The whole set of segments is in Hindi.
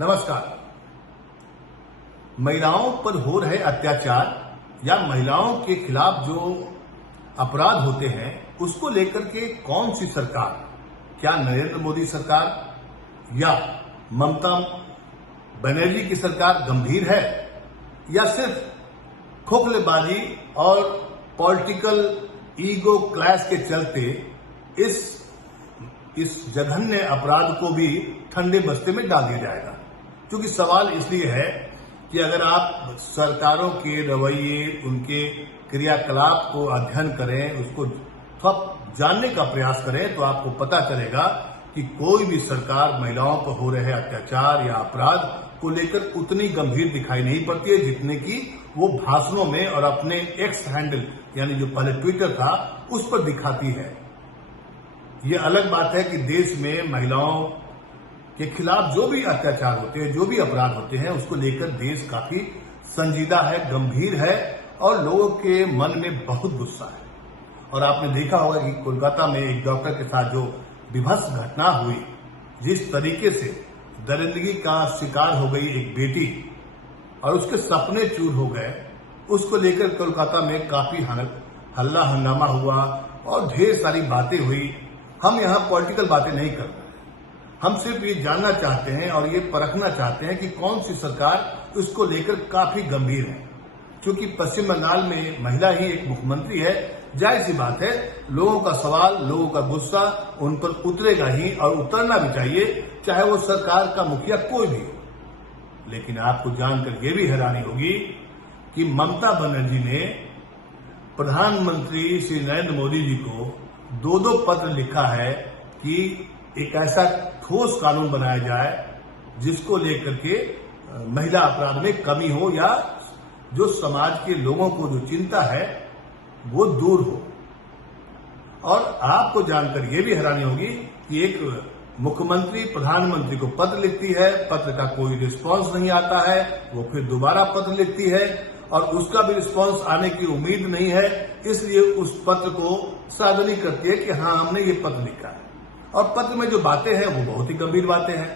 नमस्कार। महिलाओं पर हो रहे अत्याचार या महिलाओं के खिलाफ जो अपराध होते हैं उसको लेकर के कौन सी सरकार, क्या नरेंद्र मोदी सरकार या ममता बनर्जी की सरकार गंभीर है या सिर्फ खोखलेबाजी और पॉलिटिकल ईगो क्लैश के चलते इस जघन्य अपराध को भी ठंडे बस्ते में डाल दिया जाएगा। क्योंकि सवाल इसलिए है कि अगर आप सरकारों के रवैये, उनके क्रियाकलाप को अध्ययन करें, उसको थोड़ा जानने का प्रयास करें तो आपको पता चलेगा कि कोई भी सरकार महिलाओं पर हो रहे अत्याचार या अपराध को लेकर उतनी गंभीर दिखाई नहीं पड़ती है जितने की वो भाषणों में और अपने एक्स हैंडल यानी जो पहले ट्विटर था उस पर दिखाती है। ये अलग बात है कि देश में महिलाओं के खिलाफ जो भी अत्याचार होते हैं, जो भी अपराध होते हैं, उसको लेकर देश काफी संजीदा है, गंभीर है और लोगों के मन में बहुत गुस्सा है। और आपने देखा होगा कि कोलकाता में एक डॉक्टर के साथ जो विभत्स घटना हुई, जिस तरीके से दरिंदगी का शिकार हो गई एक बेटी और उसके सपने चूर हो गए, उसको लेकर कोलकाता में काफी हल्ला हंगामा हुआ और ढेर सारी बातें हुई। हम यहाँ पॉलिटिकल बातें नहीं कर रहे, हम सिर्फ ये जानना चाहते हैं और ये परखना चाहते हैं कि कौन सी सरकार उसको लेकर काफी गंभीर है। क्योंकि पश्चिम बंगाल में महिला ही एक मुख्यमंत्री है, जाहिर सी बात है लोगों का सवाल, लोगों का गुस्सा उन पर उतरेगा ही और उतरना भी चाहिए, चाहे वो सरकार का मुखिया कोई भी हो। लेकिन आपको जानकर ये भी हैरानी होगी कि ममता बनर्जी ने प्रधानमंत्री श्री नरेंद्र मोदी जी को दो पत्र लिखा है कि एक ऐसा ठोस कानून बनाया जाए जिसको लेकर के महिला अपराध में कमी हो या जो समाज के लोगों को जो चिंता है वो दूर हो। और आपको जानकर यह भी हैरानी होगी कि एक मुख्यमंत्री प्रधानमंत्री को पत्र लिखती है, पत्र का कोई रिस्पांस नहीं आता है, वो फिर दोबारा पत्र लिखती है और उसका भी रिस्पांस आने की उम्मीद नहीं है, इसलिए उस पत्र को सार्वजनिक करती है कि हाँ हमने ये पत्र लिखा है। और पत्र में जो बातें हैं वो बहुत ही गंभीर बातें हैं।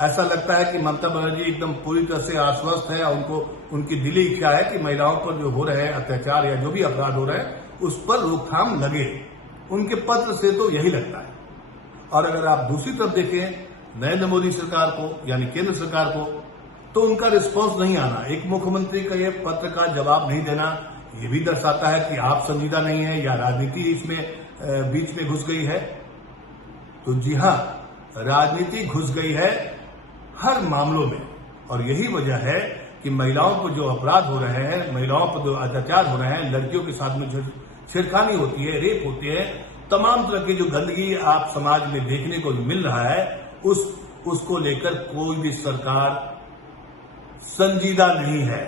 ऐसा लगता है कि ममता बनर्जी एकदम पूरी तरह से आश्वस्त है और उनकी दिली इच्छा है कि महिलाओं पर जो हो रहे हैं अत्याचार या जो भी अपराध हो रहे हैं उस पर रोकथाम लगे। उनके पत्र से तो यही लगता है। और अगर आप दूसरी तरफ देखें नरेंद्र मोदी सरकार को यानी केंद्र सरकार को, तो उनका रिस्पांस नहीं आना, एक मुख्यमंत्री का ये पत्र का जवाब नहीं देना, ये भी दर्शाता है कि आप संजीदा नहीं है या राजनीति इसमें बीच में घुस गई है। तो जी हां, राजनीति घुस गई है हर मामलों में और यही वजह है कि महिलाओं पर जो अपराध हो रहे हैं, महिलाओं पर जो अत्याचार हो रहे हैं, लड़कियों के साथ में जो छेड़खानी होती है, रेप होती है, तमाम तरह की जो गंदगी आप समाज में देखने को मिल रहा है उसको लेकर कोई भी सरकार संजीदा नहीं है।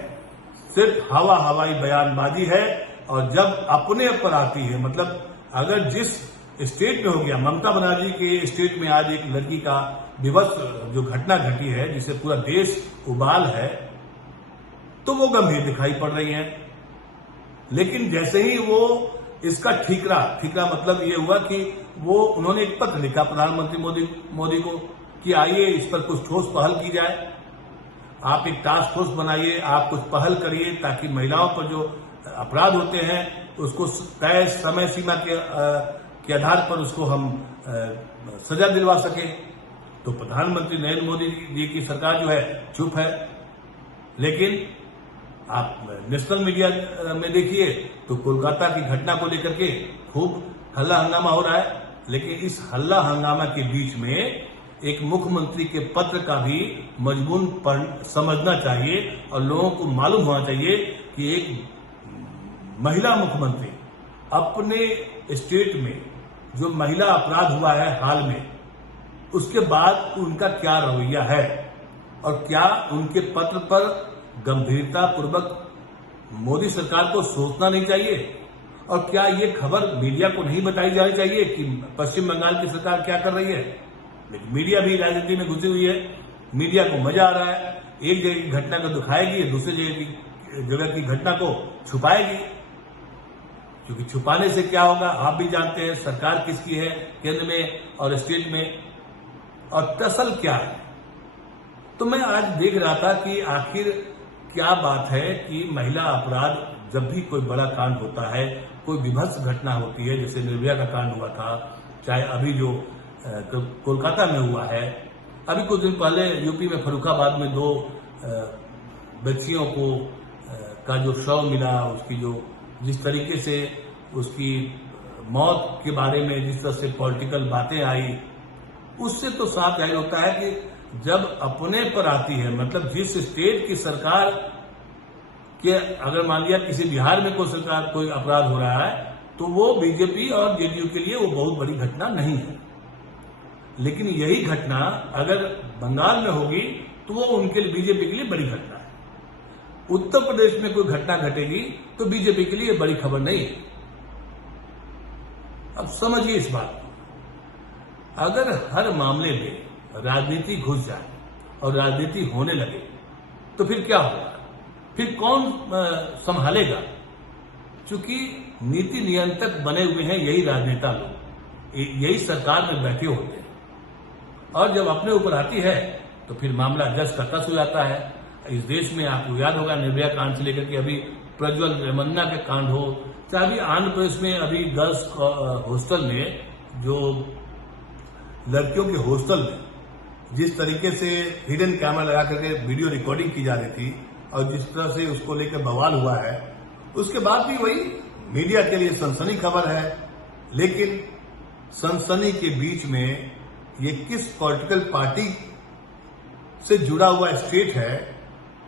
सिर्फ हवाई बयानबाजी है। और जब अपने पर आती है, मतलब अगर जिस स्टेट में हो गया, ममता बनर्जी के स्टेट में आज एक लड़की का विभत्स जो घटना घटी है जिसे पूरा देश उबाल है, तो वो गंभीर दिखाई पड़ रही है। लेकिन जैसे ही वो इसका ठीकरा मतलब ये हुआ कि उन्होंने एक पत्र लिखा प्रधानमंत्री मोदी को कि आइए इस पर कुछ ठोस पहल की जाए, आप एक टास्क फोर्स बनाइए, आप कुछ पहल करिए ताकि महिलाओं पर जो अपराध होते हैं उसको तय समय सीमा के आधार पर उसको हम सजा दिलवा सके। तो प्रधानमंत्री नरेंद्र मोदी जी की सरकार जो है चुप है। लेकिन आप नेशनल मीडिया में देखिए तो कोलकाता की घटना को लेकर के खूब हल्ला हंगामा हो रहा है। लेकिन इस हल्ला हंगामा के बीच में एक मुख्यमंत्री के पत्र का भी मजमून समझना चाहिए और लोगों को मालूम होना चाहिए कि एक महिला मुख्यमंत्री अपने स्टेट में जो महिला अपराध हुआ है हाल में, उसके बाद उनका क्या रवैया है और क्या उनके पत्र पर गंभीरता पूर्वक मोदी सरकार को सोचना नहीं चाहिए और क्या ये खबर मीडिया को नहीं बताई जानी चाहिए कि पश्चिम बंगाल की सरकार क्या कर रही है। लेकिन मीडिया भी राजनीति में घुसी हुई है, मीडिया को मजा आ रहा है, एक जगह की घटना को दिखाएगी, दूसरी जगह की घटना को छुपाएगी। क्योंकि छुपाने से क्या होगा आप भी जानते हैं, सरकार किसकी है केंद्र में और स्टेट में, और दरअसल क्या है तो मैं आज देख रहा था कि आखिर क्या बात है कि महिला अपराध जब भी कोई बड़ा कांड होता है, कोई विभत्स घटना होती है, जैसे निर्भया का कांड हुआ था, चाहे अभी जो कोलकाता में हुआ है, अभी कुछ दिन पहले यूपी में फर्रुखाबाद में 2 बच्चियों को का जो शव मिला, उसकी जो जिस तरीके से उसकी मौत के बारे में जिस तरह से पॉलिटिकल बातें आई, उससे तो साफ जाहिर होता है कि जब अपने पर आती है, मतलब जिस स्टेट की सरकार के, अगर मान लिया किसी बिहार में कोई अपराध हो रहा है, तो वो बीजेपी और जेडीयू के लिए वो बहुत बड़ी घटना नहीं है। लेकिन यही घटना अगर बंगाल में होगी तो वो उनके लिए, बीजेपी के लिए बड़ी घटना है। उत्तर प्रदेश में कोई घटना घटेगी तो बीजेपी के लिए बड़ी खबर नहीं है। अब समझिए इस बात को, अगर हर मामले में राजनीति घुस जाए और राजनीति होने लगे तो फिर क्या होगा, फिर कौन संभालेगा? क्योंकि नीति नियंत्रक बने हुए हैं यही राजनेता लोग, यही सरकार में बैठे होते हैं, और जब अपने ऊपर आती है तो फिर मामला जस का तस हो जाता है। इस देश में आपको याद होगा, निर्भया कांड से लेकर के अभी प्रज्वल रेवन्ना के कांड हो, चाहे अभी आंध्र प्रदेश में अभी गर्ल्स हॉस्टल में, जो लड़कियों के हॉस्टल में जिस तरीके से हिडन कैमरा लगा करके वीडियो रिकॉर्डिंग की जा रही थी और जिस तरह से उसको लेकर बवाल हुआ है, उसके बाद भी वही मीडिया के लिए सनसनी खबर है। लेकिन सनसनी के बीच में ये किस पॉलिटिकल पार्टी से जुड़ा हुआ स्टेट है,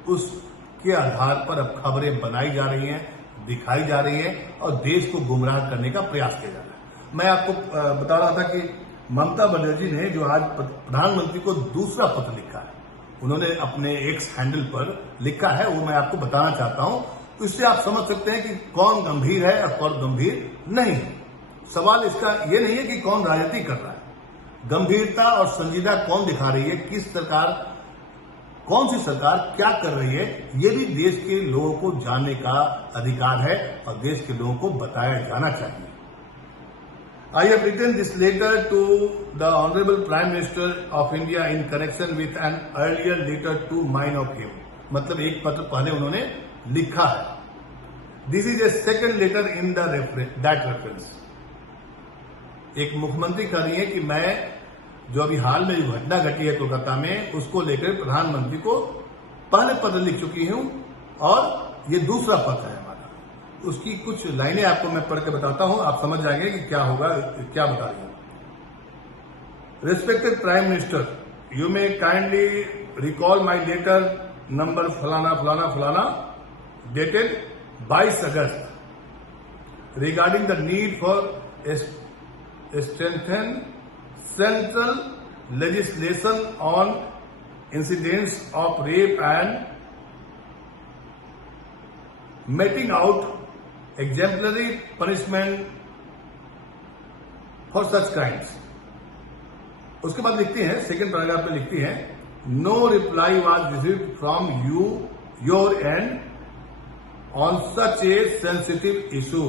उसके आधार पर अब खबरें बनाई जा रही हैं, दिखाई जा रही हैं और देश को गुमराह करने का प्रयास किया जा रहा है। मैं आपको बता रहा था कि ममता बनर्जी ने जो आज प्रधानमंत्री को दूसरा पत्र लिखा है, उन्होंने अपने एक्स हैंडल पर लिखा है, वो मैं आपको बताना चाहता हूं। तो इससे आप समझ सकते हैं कि कौन गंभीर है और कौन गंभीर नहीं है। सवाल इसका ये नहीं है कि कौन राजनीति कर रहा है, गंभीरता और संजीदा कौन दिखा रही है, किस सरकार, कौन सी सरकार क्या कर रही है, ये भी देश के लोगों को जानने का अधिकार है और देश के लोगों को बताया जाना चाहिए। I have written this letter to the Honorable Prime Minister of India in connection with an earlier letter to mine of him. मतलब एक पत्र पहले उन्होंने लिखा है। This is a second letter in that reference. एक मुख्यमंत्री कह रही है कि मैं जो अभी हाल में जो घटना घटी है कोलकाता में, उसको लेकर प्रधानमंत्री को पहले पत्र लिख चुकी हूं और ये दूसरा पत्र है। उसकी कुछ लाइनें आपको मैं पढ़ के बताता हूं, आप समझ जाएंगे कि क्या होगा, क्या बता रही हूं। Respected prime minister, you may kindly recall my letter number फलाना फलाना फलाना dated 22 August regarding the need for strengthen central legislation on incidents of rape and meting out exemplary punishment for such crimes। उसके बाद लिखती हैं, सेकेंड पैराग्राफ में लिखती हैं, no reply was received from you your end on such a sensitive issue.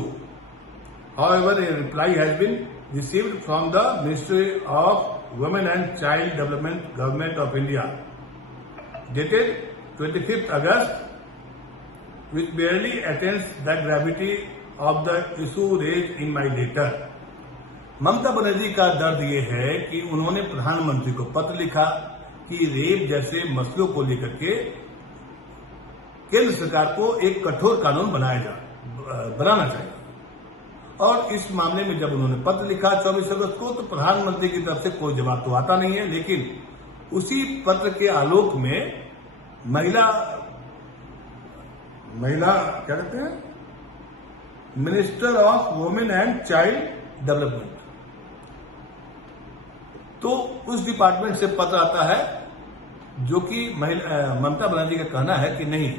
However a reply has been received from the ministry of women and child development government of India dated 25 August which barely attains the gravity of the issue raised in my letter। Mamata Banerjee का दर्द ये है कि उन्होंने प्रधानमंत्री को पत्र लिखा कि रेप जैसे मसलों को लेकर के केंद्र सरकार को एक कठोर कानून बनाना चाहिए। और इस मामले में जब उन्होंने पत्र लिखा 24 अगस्त को, तो प्रधानमंत्री की तरफ से कोई जवाब तो आता नहीं है। लेकिन उसी पत्र के आलोक में महिला क्या कहते हैं, minister of women and child development, तो उस डिपार्टमेंट से पत्र आता है जो कि ममता बनर्जी का कहना है कि नहीं,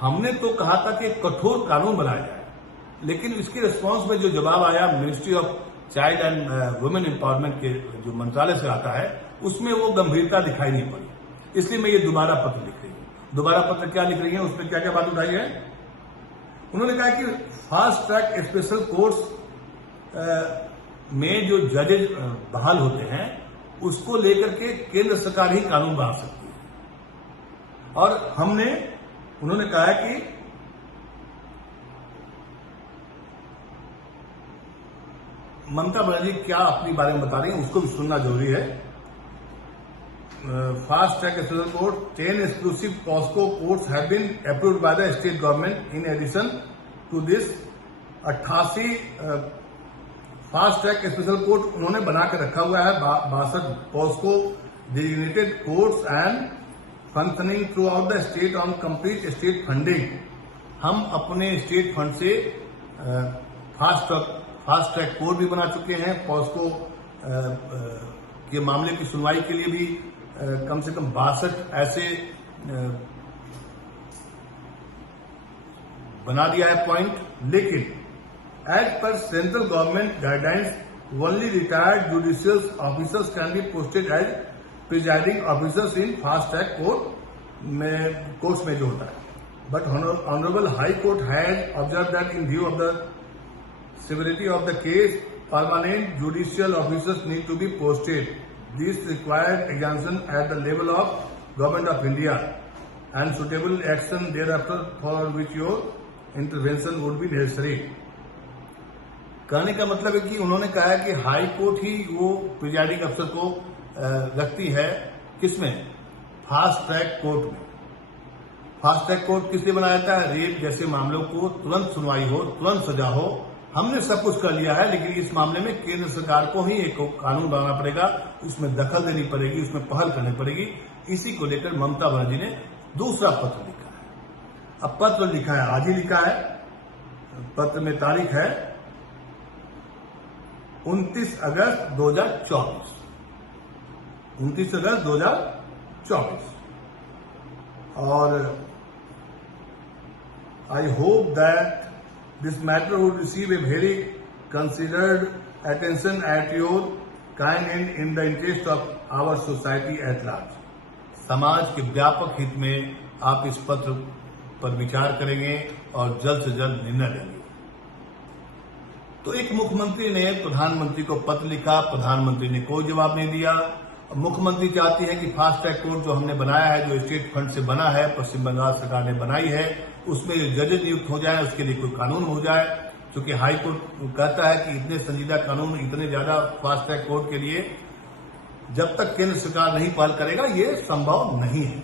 हमने तो कहा था कि कठोर कानून बनाया जाए, लेकिन इसके रिस्पांस में जो जवाब आया ministry of child and women empowerment के जो मंत्रालय से आता है, उसमें वो गंभीरता दिखाई नहीं पड़ी। इसलिए मैं ये दोबारा पत्र लिख रही हूं। दोबारा पत्र क्या लिख रही है, उसमें क्या क्या बात उठाई है? उन्होंने कहा कि फास्ट ट्रैक स्पेशल कोर्ट्स में जो जजेज बहाल होते हैं, उसको लेकर के केंद्र सरकार ही कानून बना सकती है। और उन्होंने कहा है कि ममता बनर्जी क्या अपनी बारे में बता रही हैं उसको भी सुनना जरूरी है। Fast track special court 10 exclusive POSCO courts have been approved by the state government in addition to this 88 fast track special court उन्होंने बना के रखा हुआ है। 62 POSCO designated courts and functioning throughout the state on complete state funding। हम अपने स्टेट फंड से फास्ट ट्रैक कोर्ट भी बना चुके हैं। POSCO के मामले की सुनवाई के लिए भी कम से कम 62 ऐसे बना दिया है पॉइंट। लेकिन as per central government guidelines only retired judicial officers can be posted as presiding officers in fast track courts में जो होता है। But honourable high court has observe that in view of the severity of the case, permanent judicial officers need to be posted. This required exemption at the level of Government of India and suitable action thereafter for which your intervention would be necessary। कहने का मतलब है कि उन्होंने कहा है कि हाई कोर्ट ही वो प्रिजाइडिंग अफसर को रखती है। किसमें? फास्ट ट्रैक कोर्ट में। फास्ट ट्रैक कोर्ट किस लिए बनाया जाता है? रेप जैसे मामलों को तुरंत सुनवाई हो, तुरंत सजा हो। हमने सब कुछ कर लिया है, लेकिन इस मामले में केंद्र सरकार को ही एक कानून बनाना पड़ेगा, उसमें दखल देनी पड़ेगी, उसमें पहल करनी पड़ेगी। इसी को लेकर ममता बनर्जी ने दूसरा पत्र लिखा है। अब पत्र लिखा है, आज ही लिखा है। पत्र में तारीख है 29 अगस्त 2024। 29 अगस्त 2024। और I hope that this matter would receive a very considered attention at your kind and in the interest of our society at large। समाज के व्यापक हित में आप इस पत्र पर विचार करेंगे और जल्द से जल्द निर्णय लेंगे। तो एक मुख्यमंत्री ने प्रधानमंत्री को पत्र लिखा, प्रधानमंत्री ने कोई जवाब नहीं दिया। मुख्यमंत्री चाहती है कि फास्ट ट्रैक कोर्ट जो हमने बनाया है, जो स्टेट फंड से बना है, पश्चिम बंगाल सरकार ने बनाई है, उसमें जजेस नियुक्त हो जाए, उसके लिए कोई कानून हो जाए। क्योंकि हाई कोर्ट कहता है कि इतने संजीदा कानून, इतने ज्यादा फास्ट ट्रैक कोर्ट के लिए जब तक केंद्र सरकार नहीं पहल करेगा ये संभव नहीं है।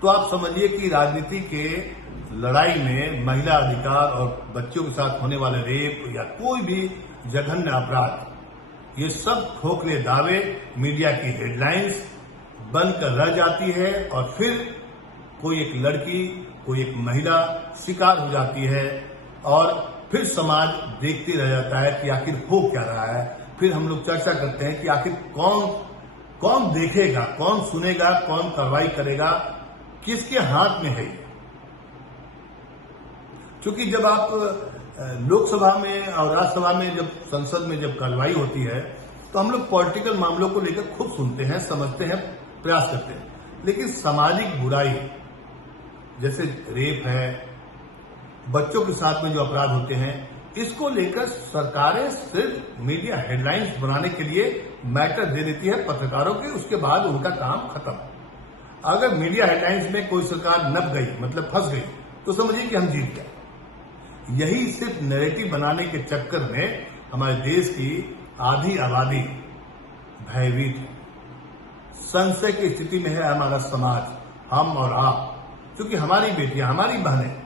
तो आप समझिए कि राजनीति के लड़ाई में महिला अधिकार और बच्चों के साथ होने वाले रेप या कोई भी जघन्य अपराध, ये सब खोखले दावे मीडिया की हेडलाइंस बनकर रह जाती है और फिर कोई एक लड़की, कोई एक महिला शिकार हो जाती है और फिर समाज देखते रह जाता है कि आखिर हो क्या रहा है। फिर हम लोग चर्चा करते हैं कि आखिर कौन देखेगा, कौन सुनेगा, कौन कार्रवाई करेगा, किसके हाथ में है ये। क्योंकि जब आप लोकसभा में और राज्यसभा में, जब संसद में जब कार्रवाई होती है, तो हम लोग पॉलिटिकल मामलों को लेकर खूब सुनते हैं, समझते हैं, प्रयास करते हैं। लेकिन सामाजिक बुराई जैसे रेप है, बच्चों के साथ में जो अपराध होते हैं, इसको लेकर सरकारें सिर्फ मीडिया हेडलाइंस बनाने के लिए मैटर दे देती है पत्रकारों के, उसके बाद उनका काम खत्म। अगर मीडिया हेडलाइंस में कोई सरकार नप गई, मतलब फंस गई, तो समझिए कि हम जीत गए। यही सिर्फ नैरेटिव बनाने के चक्कर में हमारे देश की आधी आबादी भयभीत है, संशय की स्थिति में है हमारा समाज, हम और आप। क्योंकि हमारी बेटियां, हमारी बहनें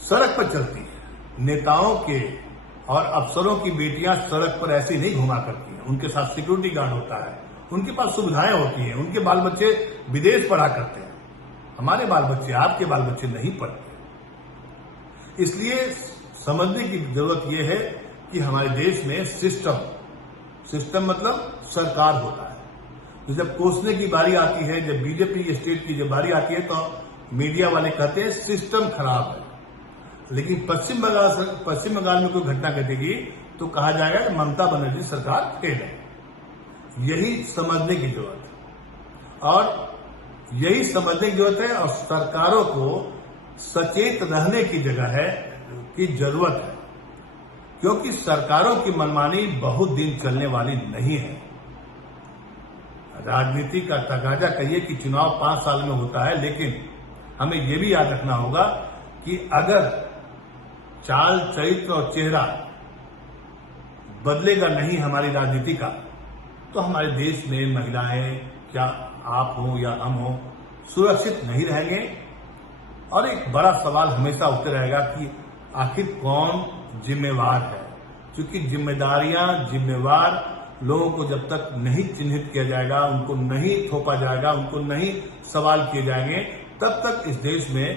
सड़क पर चलती हैं। नेताओं के और अफसरों की बेटियां सड़क पर ऐसे नहीं घुमा करती हैं, उनके साथ सिक्योरिटी गार्ड होता है, उनके पास सुविधाएं होती हैं, उनके बाल बच्चे विदेश पढ़ा करते हैं। हमारे बाल बच्चे, आपके बाल बच्चे नहीं पढ़ते। इसलिए समझने की जरूरत यह है कि हमारे देश में सिस्टम मतलब सरकार होता है। तो जब कोसने की बारी आती है, जब बीजेपी स्टेट की जब बारी आती है, तो मीडिया वाले कहते हैं सिस्टम खराब है। लेकिन पश्चिम बंगाल में कोई घटना घटेगी तो कहा जाएगा कि ममता बनर्जी सरकार फेल है। यही समझने की जरूरत है और यही समझने की जरूरत है और सरकारों को सचेत रहने की जरूरत है, क्योंकि सरकारों की मनमानी बहुत दिन चलने वाली नहीं है। राजनीति का तकाजा कहिए कि चुनाव 5 साल में होता है, लेकिन हमें यह भी याद रखना होगा कि अगर चाल, चरित्र और चेहरा बदलेगा नहीं हमारी राजनीति का, तो हमारे देश में महिलाएं, क्या आप हो या हम हो, सुरक्षित नहीं रहेंगे। और एक बड़ा सवाल हमेशा उठते रहेगा कि आखिर कौन जिम्मेवार है, क्योंकि जिम्मेवार लोगों को जब तक नहीं चिन्हित किया जाएगा, उनको नहीं थोपा जाएगा, उनको नहीं सवाल किए जाएंगे, तब तक इस देश में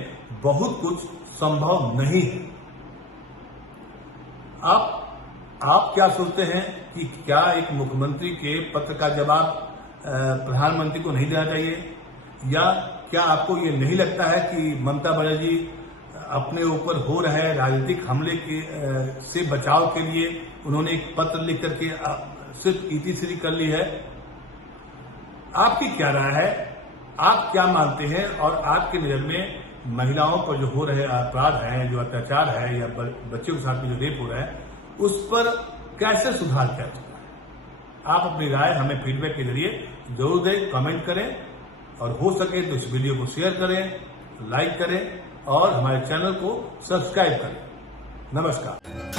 बहुत कुछ संभव नहीं है। आप क्या सोचते हैं कि क्या एक मुख्यमंत्री के पत्र का जवाब प्रधानमंत्री को नहीं देना चाहिए, या क्या आपको ये नहीं लगता है कि ममता बनर्जी अपने ऊपर हो रहे राजनीतिक हमले से बचाव के लिए उन्होंने एक पत्र लिख करके सिर्फ इतिश्री कर ली है? आपकी क्या राय है? आप क्या मानते हैं? और आपकी नजर में महिलाओं पर जो हो रहे अपराध हैं, जो अत्याचार है, या बच्चों के साथ में जो रेप हो रहा है, उस पर कैसे सुधार किया जाता है? आप अपनी राय हमें फीडबैक के जरिए जरूर दें, कमेंट करें, और हो सके तो इस वीडियो को शेयर करें, लाइक करें और हमारे चैनल को सब्सक्राइब करें। नमस्कार।